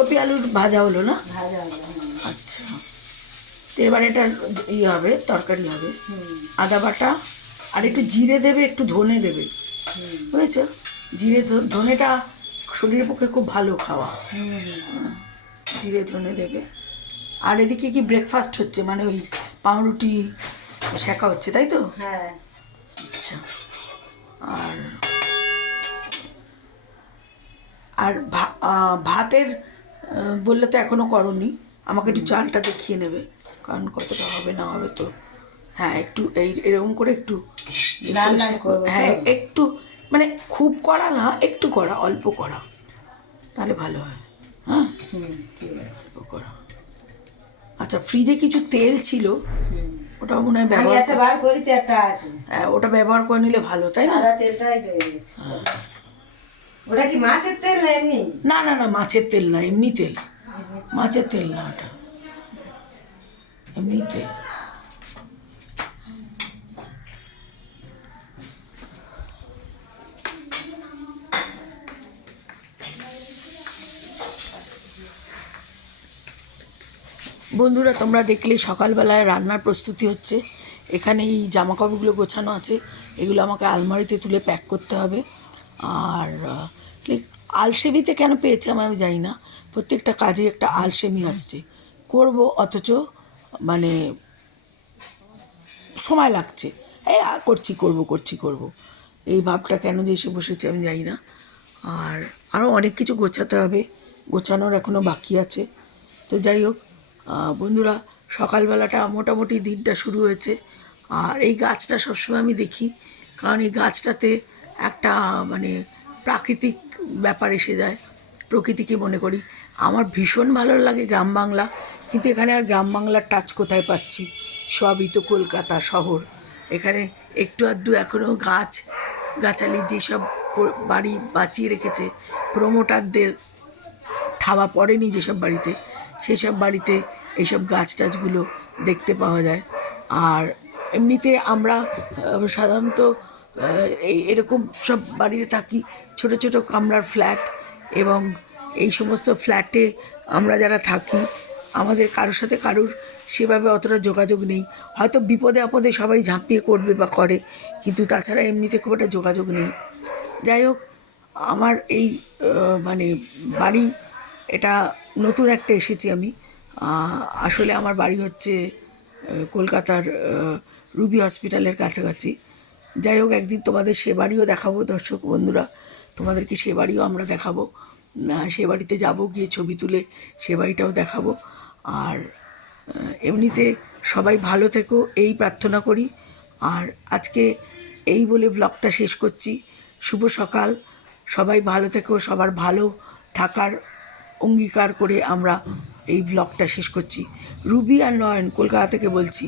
বাঁধাকপি আলুর ভাজা হলো না? ভাজা হলো। আচ্ছা, তো এবার এটা ইয়ে হবে, তরকারি হবে। আদা বাটা আর একটু জিরে দেবে, একটু ধনে দেবে, বুঝেছো? জিরে ধনেটা শরীরের পক্ষে খুব ভালো খাওয়া। জিরে ধনে দেবে। আর এদিকে কি ব্রেকফাস্ট হচ্ছে, মানে ওই পাউরুটি শেখা হচ্ছে, তাই তো? হ্যাঁ। আচ্ছা। আর আর ভাতের বললে তো এখনও করনি, আমাকে একটু চালটা দেখিয়ে নেবে, কারণ কতটা হবে না হবে তো। হ্যাঁ, একটু এরকম করে একটু হ্যাঁ, একটু মানে খুব করা না, একটু করা, অল্প করা, তাহলে ভালো হয়। হ্যাঁ, অল্প করা। আচ্ছা, ফ্রিজে কিছু তেল ছিল, ওটা মনে হয় ব্যবহার করেছি, একটা আছে। হ্যাঁ, ওটা ব্যবহার করে নিলে ভালো, তাই না? তেলটাই রয়ে গেছে। ওটা কি মাছের তেল না এমনি? না না না, মাছের তেল না, এমনি তেল। মাছের তেল না, ওটা এমনি তেল। বন্ধুরা, তোমরা দেখলে সকালবেলায় রান্নার প্রস্তুতি হচ্ছে। এখানে এই জামাকাপড়গুলো গোছানো আছে, এগুলো আমাকে আলমারিতে তুলে প্যাক করতে হবে। আর আলসেমিতে কেন পেয়েছে আমি জানি না, প্রত্যেকটা কাজে একটা আলসেমি আসছে, করব অথচ মানে সময় লাগছে, এই করছি করব, এই ভাবটা কেন যে এসে বসেছে আমি জানি না। আর আরও অনেক কিছু গোছাতে হবে, গোছানোর এখনও বাকি আছে। তো যাই হোক বন্ধুরা, সকালবেলাটা মোটামুটি দিনটা শুরু হয়েছে। আর এই গাছটা সবসময় আমি দেখি, কারণ এই গাছটাতে একটা মানে প্রাকৃতিক ব্যাপার এসে যায়, প্রকৃতিকে মনে করি। আমার ভীষণ ভালো লাগে গ্রাম বাংলা, কিন্তু এখানে আর গ্রাম বাংলার টাচ কোথায় পাচ্ছি, সবই তো কলকাতা শহর। এখানে একটু আধটু এখনও গাছালি যেসব বাড়ি বাঁচিয়ে রেখেছে, প্রমোটারদের থাবা পড়েনি যেসব বাড়িতে, সেসব বাড়িতে এইসব গাছ টাছগুলো দেখতে পাওয়া যায়। আর এমনিতে আমরা সাধারণত এরকম সব বাড়িতে থাকি, ছোট ছোট কামরার ফ্ল্যাট, এবং এই সমস্ত ফ্ল্যাটে আমরা যারা থাকি, আমাদের কারোর সাথে কারোর সেভাবে অতটা যোগাযোগ নেই। হয়তো বিপদে আপদে সবাই ঝাঁপিয়ে করবে বা করে, কিন্তু তাছাড়া এমনিতে খুব একটা যোগাযোগ নেই। যাই হোক, আমার এই মানে বাড়ি, এটা নতুন একটা এসেছি আমি। আসলে আমার বাড়ি হচ্ছে কলকাতার রুবি হসপিটালের কাছাকাছি। যাই হোক, একদিন তোমাদের সে বাড়িও দেখাবো দর্শক বন্ধুরা, তোমাদেরকে সে বাড়িও আমরা দেখাবো, সে বাড়িতে যাবো, গিয়ে ছবি তুলে সে বাড়িটাও দেখাবো। আর এমনিতে সবাই ভালো থেকো এই প্রার্থনা করি। আর আজকে এই বলে ব্লগটা শেষ করছি। শুভ সকাল, সবাই ভালো থেকো, সবার ভালো থাকার অঙ্গীকার করে আমরা এই ব্লগটা শেষ করছি। রুবি আর নয়ন কলকাতা থেকে বলছি।